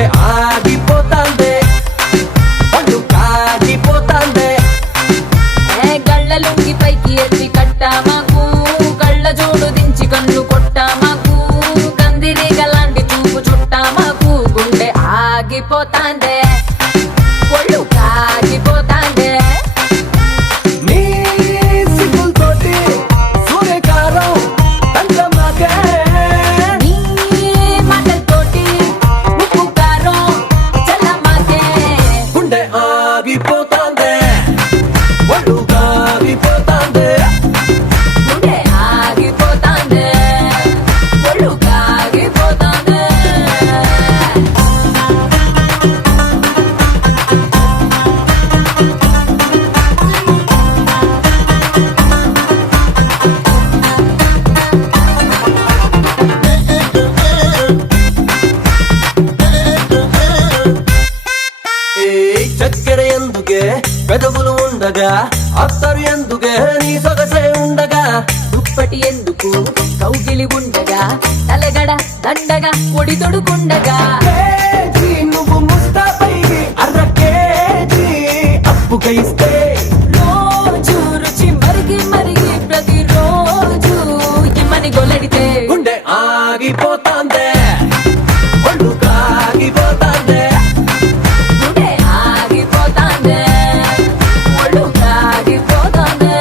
గుండె ఆగిపోతాందే పళ్ళు కాగిపోతాందే గళ్ళలుంగి పైకి ఎత్తి కట్టా మాకు కళ్ళ జోడు దించి కన్ను కొట్టా మాకు కందిరీగలాంటి చూపు చుట్టా మాకు గుండె ఆగిపోతాందే ఒళ్ళు కాగిపోతాందే నీ సిగ్గులతోటి సూర్యకారం తండ్రమాకే నీ మాటలతోటి ఉప్పు కారం చల్లమాకే గుండె ఆగిపోతాందే ఒళ్ళు కాగిపోతాందే గుండె ఆగిపోతాందే ఒళ్ళు కాగిపోతాందే చక్కెర ఎందుకే పెదవులు ఉండగా అత్తరు ఎందుకే నీ సొగసే ఉండగా దుప్పటి ఎందుకు కౌగిలి ఉండగా తలగడ దండగా పొడి తొడుకుండగా కేజీ నువ్వు ముస్తాపై అర్ర కేజీ అప్పుగా ఇస్తే రోజు రుచి మరిగి మరిగి ప్రతిరోజు ఇమ్మని గొలడితే గుండె ఆగిపోతాందే ఒళ్ళు కాగిపోతాందే గుండె ఆగిపోతాందే ఒళ్ళు కాగిపోతాందే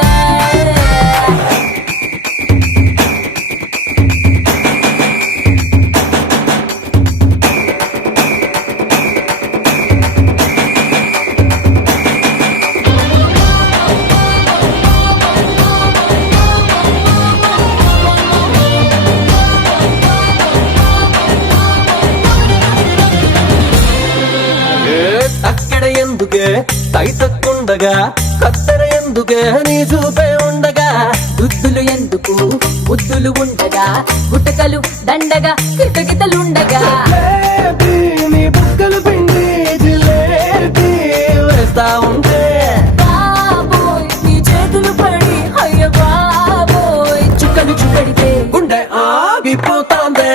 అక్కడ ఎందుకే తైతక్కుండగా కత్తెర ఎందుకే నీ చూపే ఉండగా బుద్ధులు ఎందుకు బుద్ధులు ఉండగా గుట్టకలు దండగా కిటకితలుండగా జిలేబీ, నీ బుగ్గలు పిండి జిలేబీ వేస్తా ఉంటే బాబోయ్ నీ చేతులు పడి అయ్య బాబోయ్ చుక్కలు చుక్కడితే గుండె ఆగిపోతాందే